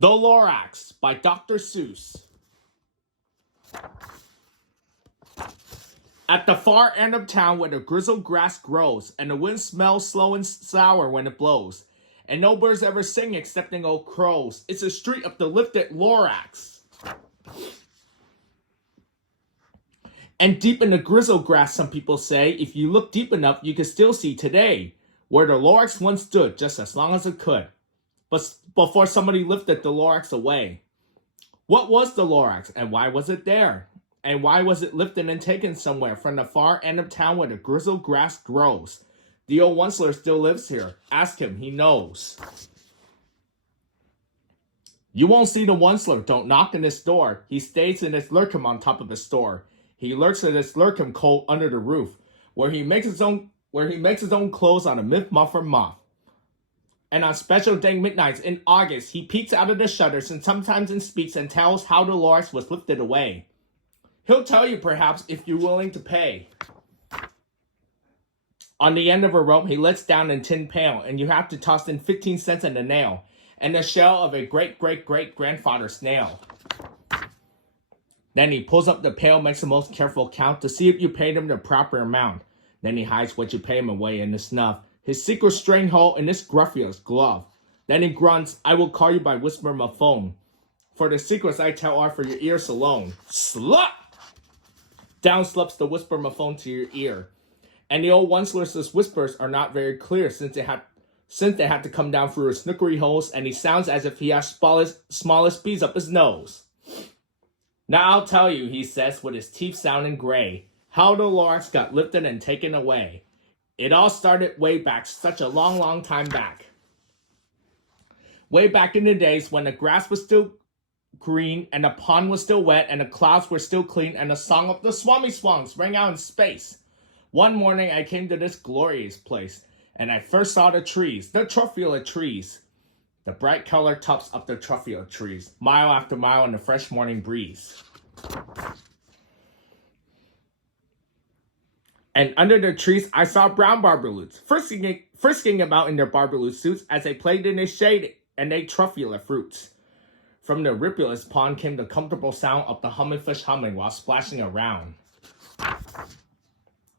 The Lorax by Dr. Seuss. At the far end of town where the grizzled grass grows, and the wind smells slow and sour when it blows, and no birds ever sing excepting old crows, it's a street of the lifted Lorax. And deep in the grizzled grass, some people say, if you look deep enough, you can still see today, where the Lorax once stood just as long as it could. But before somebody lifted the Lorax away. What was the Lorax, and why was it there? And why was it lifted and taken somewhere from the far end of town where the grizzled grass grows? The old Onceler still lives here. Ask him, he knows. You won't see the Onceler, don't knock on his door. He stays in his lurkum on top of his store. He lurks in his lurkum coat under the roof, where he makes his own clothes on a myth-muffer moth. And on special dang midnights in August, he peeks out of the shutters and sometimes speaks and tells how the Lorax was lifted away. He'll tell you, perhaps, if you're willing to pay. On the end of a rope, he lets down a tin pail, and you have to toss in 15 cents and a nail, and the shell of a great-great-great-grandfather snail. Then he pulls up the pail, makes the most careful count to see if you paid him the proper amount. Then he hides what you pay him away in the snuff, his secret string hole in his gruffiest glove. Then he grunts, I will call you by whisper my phone. For the secrets I tell are for your ears alone. Slut! Down slips the whisper my phone to your ear. And the old Onceler's whispers are not very clear since they had to come down through his snookery holes, and he sounds as if he has smallest bees up his nose. Now I'll tell you, he says, with his teeth sounding gray, how the Lorax got lifted and taken away. It all started way back, such a long, long time back. Way back in the days when the grass was still green, and the pond was still wet, and the clouds were still clean, and the song of the Swami Swans rang out in space. One morning I came to this glorious place, and I first saw the trees, the truffula trees. The bright colored tops of the truffula trees, mile after mile in the fresh morning breeze. And under the trees, I saw brown barbaloots, frisking about in their barbaloot suits as they played in the shade and ate truffula fruits. From the ripulous pond came the comfortable sound of the humming fish humming while splashing around.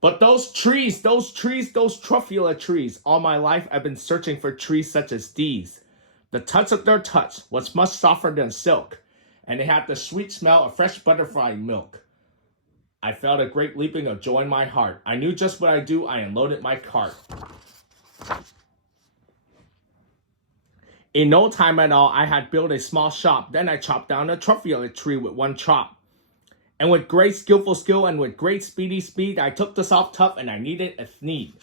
But those truffula trees, all my life I've been searching for trees such as these. The touch of their touch was much softer than silk, and they had the sweet smell of fresh butterfly milk. I felt a great leaping of joy in my heart. I knew just what I'd do. I unloaded my cart. In no time at all, I had built a small shop. Then I chopped down a truffula tree with one chop. And with great skillful skill and with great speedy speed, I took the soft tuft and I kneaded a sneed.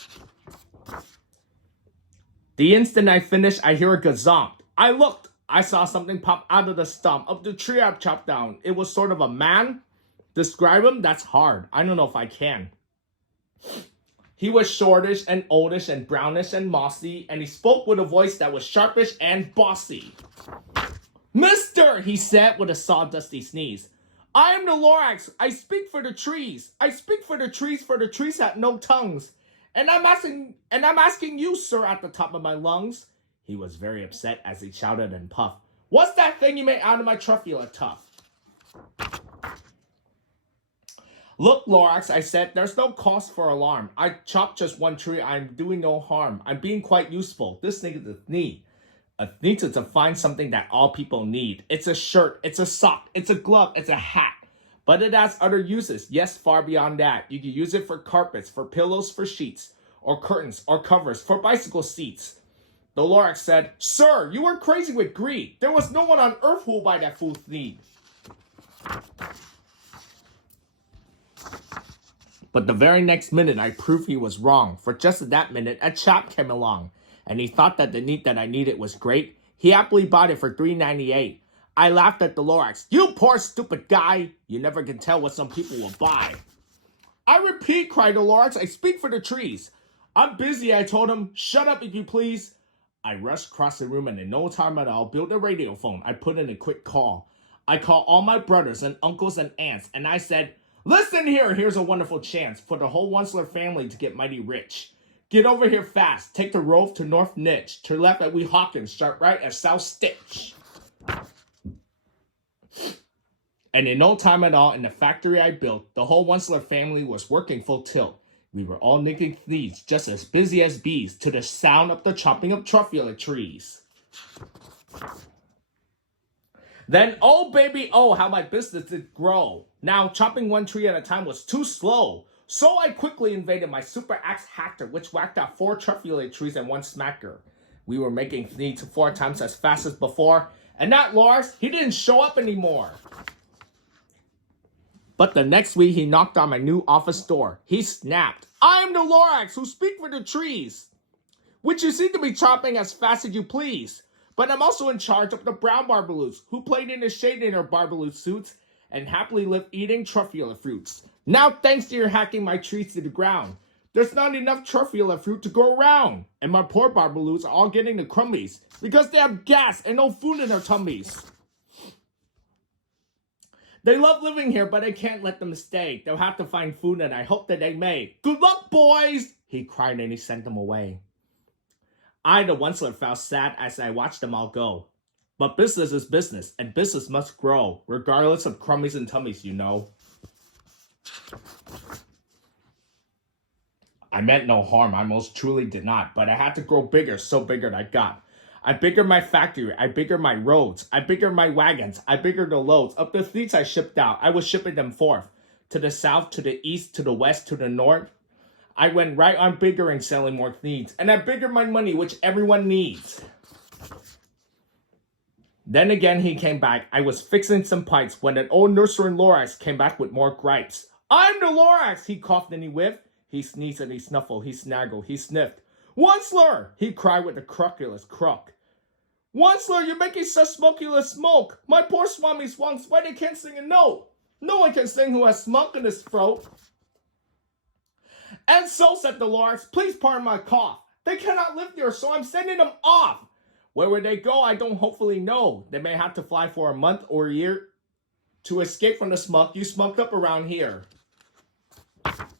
The instant I finished, I hear a gazomp. I looked. I saw something pop out of the stump of the tree I've chopped down. It was sort of a man. Describe him? That's hard. I don't know if I can. He was shortish and oldish and brownish and mossy, and he spoke with a voice that was sharpish and bossy. Mister, he said with a sawdusty sneeze, I am the Lorax. I speak for the trees. I speak for the trees have no tongues. And I'm asking you, sir, at the top of my lungs. He was very upset as he shouted and puffed. What's that thing you made out of my truffula tuft? Look, Lorax, I said, there's no cause for alarm. I chopped just one tree. I'm doing no harm. I'm being quite useful. This thing is a need. A need to find something that all people need. It's a shirt. It's a sock. It's a glove. It's a hat. But it has other uses. Yes, far beyond that. You can use it for carpets, for pillows, for sheets, or curtains, or covers, for bicycle seats. The Lorax said, Sir, you are crazy with greed. There was no one on earth who will buy that fool's need. But the very next minute, I proved he was wrong. For just at that minute, a chap came along, and he thought that the need that I needed was great. He happily bought it for $3.98. I laughed at the Lorax. You poor stupid guy. You never can tell what some people will buy. I repeat, cried the Lorax, I speak for the trees. I'm busy, I told him. Shut up, if you please. I rushed across the room and in no time at all built a radio phone. I put in a quick call. I called all my brothers and uncles and aunts, and I said, listen here, here's a wonderful chance for the whole Onceler family to get mighty rich. Get over here fast. Take the road to North Niche. To left at Weehawken. Start right at South Stitch. And in no time at all, in the factory I built, the whole Onceler family was working full tilt. We were all nicking thieves, just as busy as bees, to the sound of the chopping of truffula trees. Then, oh baby, oh, how my business did grow. Now, chopping one tree at a time was too slow. So I quickly invaded my super axe hacker, which whacked out 4 truffula trees in one smacker. We were making thieves 4 times as fast as before, and that Lorax, he didn't show up anymore. But the next week, he knocked on my new office door. He snapped, "I am the Lorax who speak for the trees, which you seem to be chopping as fast as you please. But I'm also in charge of the brown barbaloos, who played in the shade in their barbaloo suits and happily live eating truffula fruits. Now, thanks to your hacking my trees to the ground, there's not enough truffula fruit to go around, and my poor barbaloos are all getting the crumblies because they have gas and no food in their tummies. They love living here, but I can't let them stay. They'll have to find food, and I hope that they may. Good luck, boys!" he cried, and he sent them away. I, the Onceler, felt sad as I watched them all go. But business is business, and business must grow, regardless of crummies and tummies, you know. I meant no harm, I most truly did not, but I had to grow bigger, so bigger I got. I biggered my factory, I biggered my roads, I biggered my wagons, I biggered the loads. Of the fleets I shipped out, I was shipping them forth. To the south, to the east, to the west, to the north. I went right on biggering, selling more needs, and I biggered my money, which everyone needs. Then again he came back. I was fixing some pipes when an old nursery Lorax came back with more gripes. "I'm the Lorax!" he coughed and he whiffed. He sneezed and he snuffled, he snaggled, he sniffed. "Onceler!" he cried with a crockulous croak. "Onceler, you're making such smokeless smoke! My poor swami swunks, why they can't sing a note? No one can sing who has smoke in his throat." "And so," said the Lorax, "please pardon my cough. They cannot live here, so I'm sending them off. Where would they go, I don't hopefully know. They may have to fly for a month or a year to escape from the smug you smoked up around here."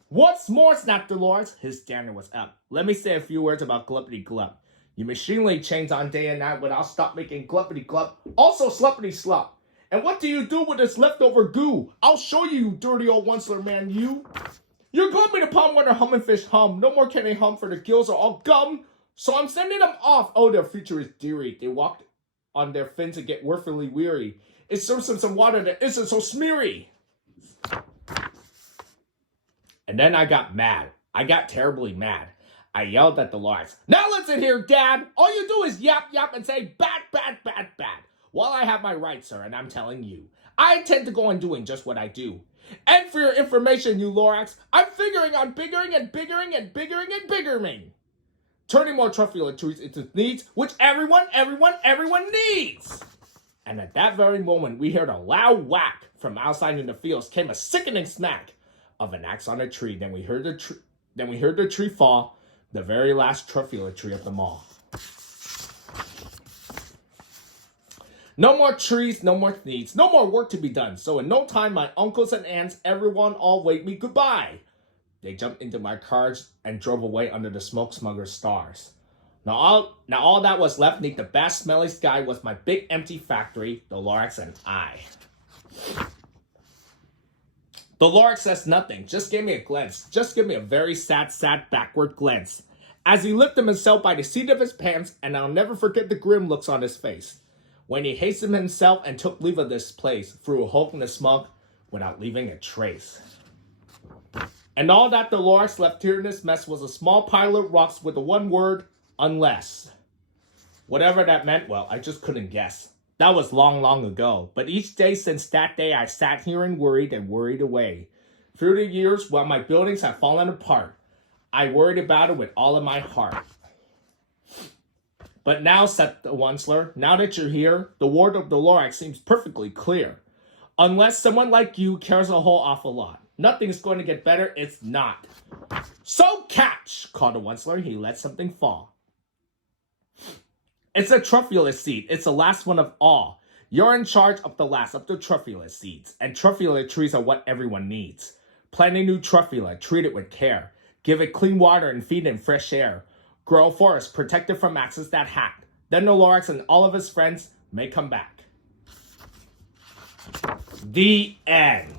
"What's more," snapped the Lorax, his standard was up, "let me say a few words about Gluppity Glup. You machinery chains on day and night without stop making Gluppity Glup, also Sluppity Slup. And what do you do with this leftover goo? I'll show you, you dirty old Onceler man, you. You're glumping upon where the humming fish hum. No more can they hum, for the gills are all gum. So I'm sending them off." Oh, their future is deary. They walked on their fins and get worthily weary. It serves them some water that isn't so smeary. And then I got mad. I got terribly mad. I yelled at the Lorax, "Now listen here, Dad. All you do is yap, yap, and say bad, bad, bad, bad. Well, I have my rights, sir, and I'm telling you. I intend to go on doing just what I do. And for your information, you Lorax, I'm figuring on biggering and biggering and biggering and biggering. Turning more truffula trees into needs, which everyone needs." And at that very moment, we heard a loud whack. From outside in the fields came a sickening smack of an axe on a tree. Then we heard the tree fall, the very last truffula tree of them all. No more trees, no more needs, no more work to be done. So in no time, my uncles and aunts, everyone all waved me goodbye. They jumped into my cars and drove away under the smoke smugger's stars. Now all that was left neath the best smelly sky was my big empty factory, the Lorax and I. The Lorax says nothing, just gave me a glance, just give me a very sad backward glance, as he lifted himself by the seat of his pants, and I'll never forget the grim looks on his face, when he hastened himself and took leave of this place, through a hole in the smug, without leaving a trace. And all that the Lorax left here in this mess was a small pile of rocks with the one word, unless. Whatever that meant, well, I just couldn't guess. That was long, long ago. But each day since that day, I sat here and worried away. Through the years, while my buildings have fallen apart, I worried about it with all of my heart. But now, said the Onceler, now that you're here, the word of the Lorax seems perfectly clear. Unless someone like you cares a whole awful lot. Nothing's going to get better, it's not. So catch, called the Onceler. He let something fall. It's a truffula seed. It's the last one of all. You're in charge of the last of the truffula seeds. And truffula trees are what everyone needs. Plant a new truffula, treat it with care. Give it clean water and feed it fresh air. Grow a forest, protect it from axes that hack. Then the Lorax and all of his friends may come back. The end.